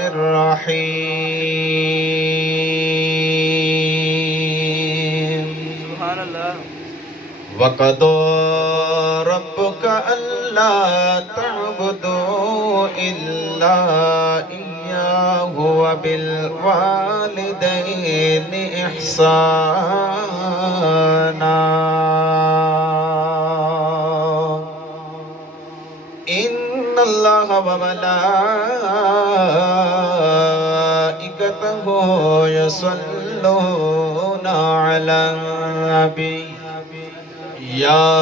الرحيم سبحان الله. وقضى ربك ألا تعبدوا إلا إياه وبالوالدين إحسانا إن الله وملائكته يصلون على النبي يا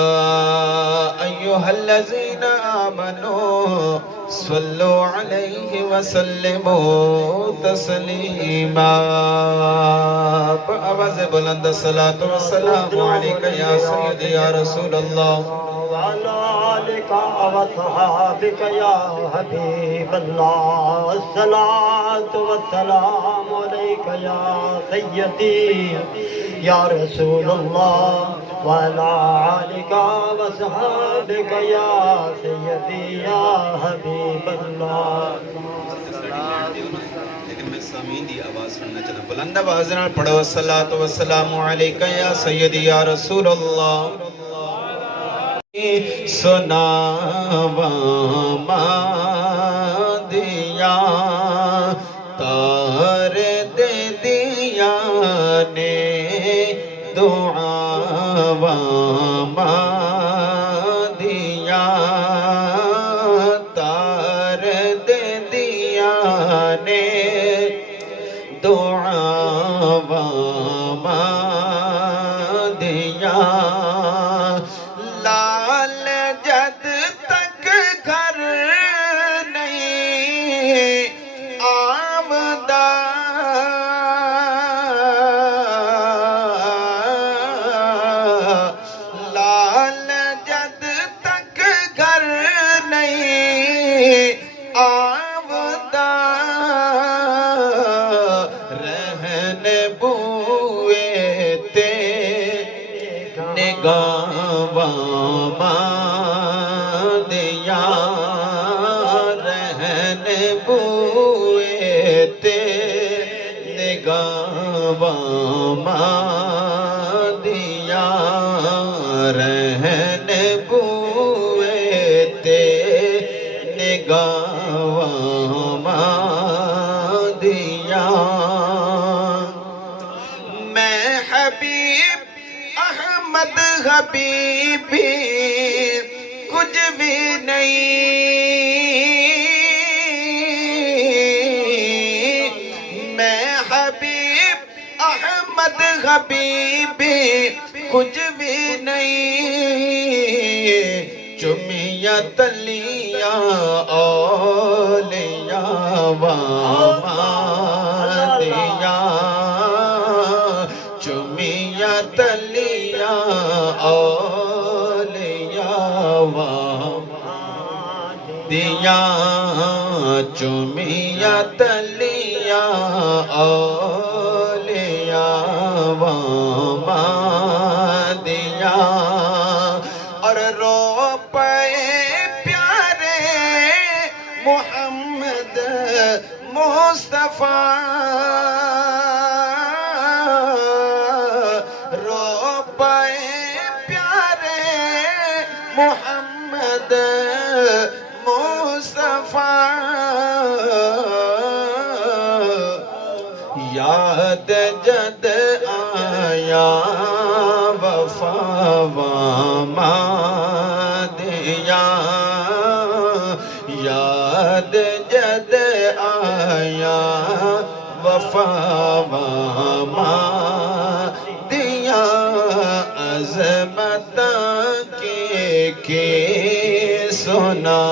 أيها الذين آمنوا صلوا عليه وسلموا تسليما بآواز بلند الصلاة والسلام عليك يا سيدي يا رسول الله وعلى آلك وصحابك يا حبيب الله الصلاة والسلام عليك يا سيدي يا رسول الله وعلى آلك وصحابك يا سيدي يا حبيب الله. لیکن میں سامعین دی آواز سننا چاہتا ہوں. بلند آواز نال پڑھو الصلاۃ والسلام علیک یا سیدی یا رسول اللہ. سنا دیا تار دے دیا نے دعا دیا تار دے دیا نے دعا دیا لال جد تک گھر نہیں آمدہ لال جد تک گھر نہیں آمدہ رہن بوئے تے نگاہ دیا رہن بوئے تے نگاہ دیا رہن بوئے تے نگاہ دیا میں حبیب احمد حبیبی کچھ بھی نہیں میں حبیب احمد حبیبی کچھ بھی نہیں چمیاں تلیاں اولیاء وامادیاں چمیاں تلیاں اولیاء وامادیاں چمیاں تلیاں اولیاء وامادیاں اور رو پائے پیارے محمد مصطفیٰ رو پائے پیارے محمد مصطفیٰ یاد جد آیا وفا وامادیاں یاد جد آیا وفا وامادیاں عظمت کی سنا